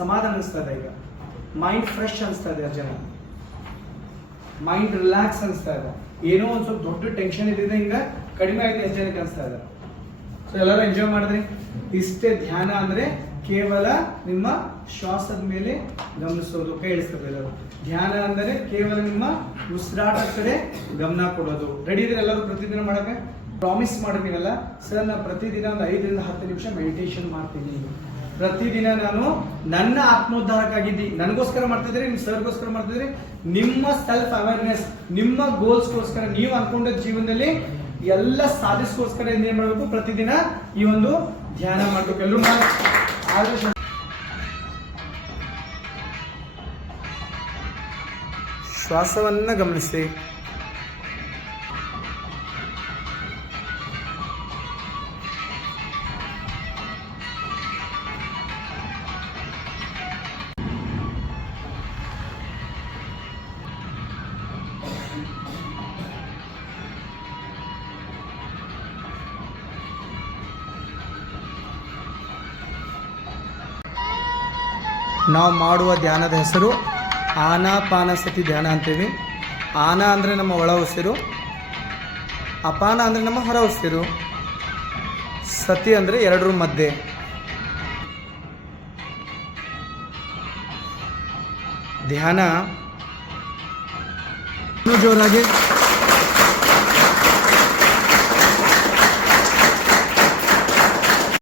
ಸಮಾಧಾನ ಅನಿಸ್ತಾ ಇದೆ. ಈಗ ಮೈಂಡ್ ಫ್ರೆಶ್ ಅನಿಸ್ತಾ ಇದೆ. ಜನ ಮೈಂಡ್ ರಿಲ್ಯಾಕ್ಸ್ ಅನಿಸ್ತಾ ಇದೆ. ಏನೋ ಒಂದು ಸ್ವಲ್ಪ ದೊಡ್ಡ ಟೆನ್ಷನ್ ಇದ್ದಿದೆ ಹಿಂಗ ಕಡಿಮೆ ಆಗಿದೆ ಎಷ್ಟು ಜನಕ್ಕೆ ಅನಿಸ್ತಾ ಇದೆ. ಸೊ ಎಲ್ಲರೂ ಎಂಜಾಯ್ ಮಾಡಿದ್ರಿ. ಇಷ್ಟೇ ಧ್ಯಾನ ಅಂದ್ರೆ ಕೇವಲ ನಿಮ್ಮ ಶ್ವಾಸದ ಮೇಲೆ ಗಮನಿಸೋದು. ಕೈ ಇಳಿಸ್ತದೆ ಎಲ್ಲರೂ. ಧ್ಯಾನ ಅಂದರೆ ಕೇವಲ ನಿಮ್ಮ ಉಸಿರಾಟದ ಕಡೆ ಗಮನ ಕೊಡೋದು. ರೆಡಿ ಇದ್ರೆ ಎಲ್ಲರೂ ಪ್ರತಿದಿನ ಮಾಡಕ್ಕೆ ಪ್ರಾಮಿಸ್ ಮಾಡಿರ್ತೀನಲ್ಲ ಸರ್, ನಾನು ಪ್ರತಿದಿನ ಒಂದು 5 ರಿಂದ 10 ನಿಮಿಷ ಮೆಡಿಟೇಷನ್ ಮಾಡ್ತೀನಿ. ಪ್ರತಿದಿನ ನಾನು ನನ್ನ ಆತ್ಮೋದ್ಧಾರಕ್ಕಾಗಿದ್ದಿ ನನಗೋಸ್ಕರ ಮಾಡ್ತಿದ್ರಿ, ನಿಮ್ಮ ಸರ್ಗೋಸ್ಕರ ಮಾಡ್ತಿದ್ರಿ, ನಿಮ್ಮ ಸೆಲ್ಫ್ ಅವೇರ್ನೆಸ್, ನಿಮ್ಮ ಗೋಲ್ಸ್ಗೋಸ್ಕರ, ನೀವು ಅನ್ಕೊಂಡ ಜೀವನದಲ್ಲಿ ಎಲ್ಲ ಸಾಧಿಸ್ಕೋಸ್ಕರ ಏನ್ ಮಾಡಬೇಕು, ಪ್ರತಿದಿನ ಈ ಒಂದು ಧ್ಯಾನ ಮಾಡಬೇಕು. ಎಲ್ಲರೂ ಆದ್ರೆ ಶ್ವಾಸವನ್ನ ಗಮನಿಸಿ. ನಾವು ಮಾಡುವ ಧ್ಯಾನದ ಹೆಸರು ಆನಾಪಾನಸತಿ ಧ್ಯಾನ ಅಂತೀವಿ. ಆನ ಅಂದರೆ ನಮ್ಮ ಒಳ ಉಸಿರು, ಅಪಾನ ಅಂದರೆ ನಮ್ಮ ಹೊರ ಉಸಿರು, ಸತಿ ಅಂದರೆ ಎರಡರ ಮಧ್ಯೆ. ಧ್ಯಾನ ಜೋರಾಗಿ